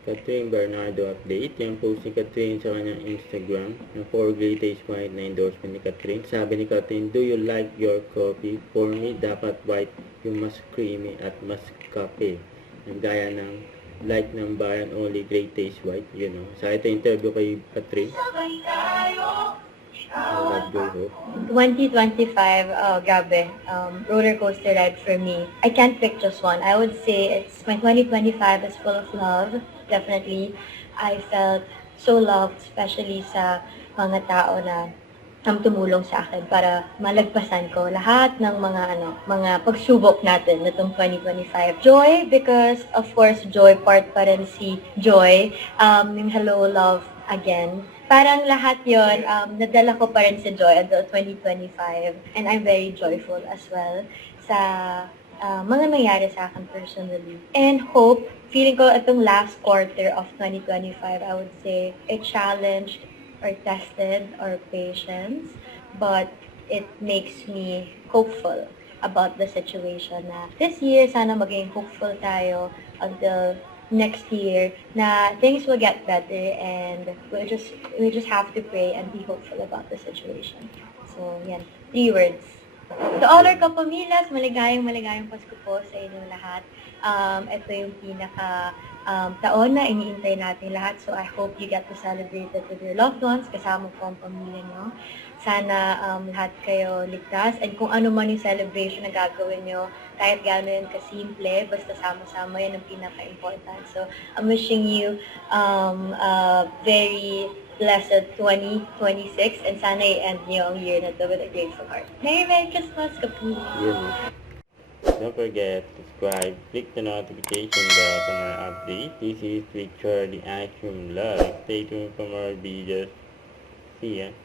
Catherine Bernardo update. Yung post ni Catherine sa kanyang Instagram. Yung 4 Great Taste White na endorsement ni Catherine. Sabi ni Catherine, do you like your coffee? For me, dapat white yung mas creamy at mas kape. Yung gaya ng like ng bayan only Great Taste White. You know. Sa ito interview kay Catherine. Let go ho. 2025, grabe, roller coaster ride for me. I can't pick just one. I would say it's my 2025 is full of love. Definitely, I felt so loved, especially sa mga tao na tumulong sa akin para malagpasan ko lahat ng mga pagsubok natin nitong 2025. Joy, because of course, joy part pa rin si Joy. Yung hello, love, again. Parang lahat yon nadala ko pa rin si Joy until 2025. And I'm very joyful as well sa mga nangyari sa akin personally. And hope, feeling ko itong last quarter of 2025, I would say, it challenged or tested our patience, but it makes me hopeful about the situation na this year, sana maging hopeful tayo until next year na things will get better and we just have to pray and be hopeful about the situation. So, yan. 3 words. To all our kapamilas, maligayang Pasko po sa inyong lahat. Ito yung pinaka taon na iniintay natin lahat. So, I hope you get to celebrate it with your loved ones, kasama po ang pamilya nyo. Sana lahat kayo ligtas. And kung ano man yung celebration na gagawin nyo, kahit gano'n yun kasimple, basta sama-sama, yan ang pinaka-important. So, I'm wishing you a very blessed 2026 and sana i-end nyo ang year na to with a grateful heart. Merry Christmas, kapamilya! Yes. Don't forget to subscribe, click the notification bell for more updates. This is Richard, the Ice Cream Love. Stay tuned for more videos. See ya.